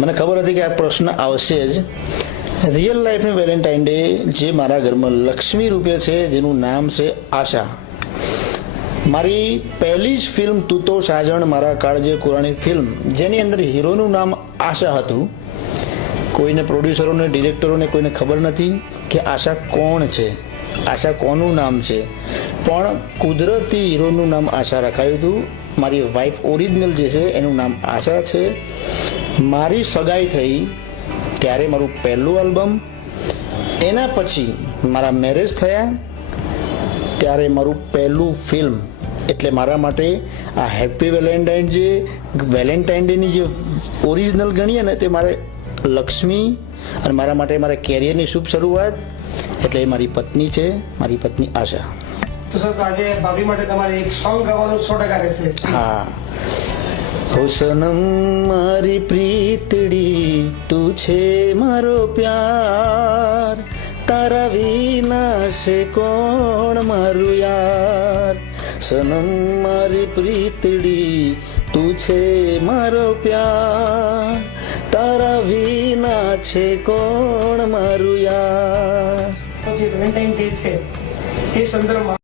મને ખબર હતી કે આ પ્રશ્ન આવશે જ. રિયલ લાઈફની વેલેન્ટાઇન ડે જે મારા ઘરમાં લક્ષ્મી રૂપે છે, જેનું નામ છે આશા. મારી પહેલી જ ફિલ્મ તું તો સાજણ મારા કાળજે કુરાણી ફિલ્મ, જેની અંદર હીરોનું નામ આશા હતું. કોઈને પ્રોડ્યુસરોને, ડિરેક્ટરોને કોઈને ખબર નથી કે આશા કોણ છે, આશા કોનું નામ છે, પણ કુદરતી હીરોનું નામ આશા રખાયું હતું. મારી વાઈફ ઓરિજિનલ જે છે એનું નામ આશા છે. મારી સગાઈ થઈ ત્યારે મારું પહેલું આલ્બમ, એના પછી મારા મેરેજ થયા ત્યારે મારું પહેલું ફિલ્મ. એટલે મારા માટે આ હેપી વેલેન્ટાઇન જે વેલેન્ટાઇન ડેની જે ઓરિજિનલ ગણીએ ને, તે મારે લક્ષ્મી અને મારા માટે મારા કેરિયરની શુભ શરૂઆત. એટલે એ મારી પત્ની છે, મારી પત્ની આશા. તો સર આજે ભાભી માટે તમારે એક સોંગ ગાવાનું 100% રહેશે. હા. હો સનમ મારી પ્રીતડી, તું છે મારો પ્યાર, તારા વિના છે કોણ મારું યાર. સનમ મારી પ્રીતડી, તું છે મારો પ્યાર, તારા વિના છે કોણ મારું યાર. તો જે વેલેન્ટાઇન ડે છે એ સંદર્ભમાં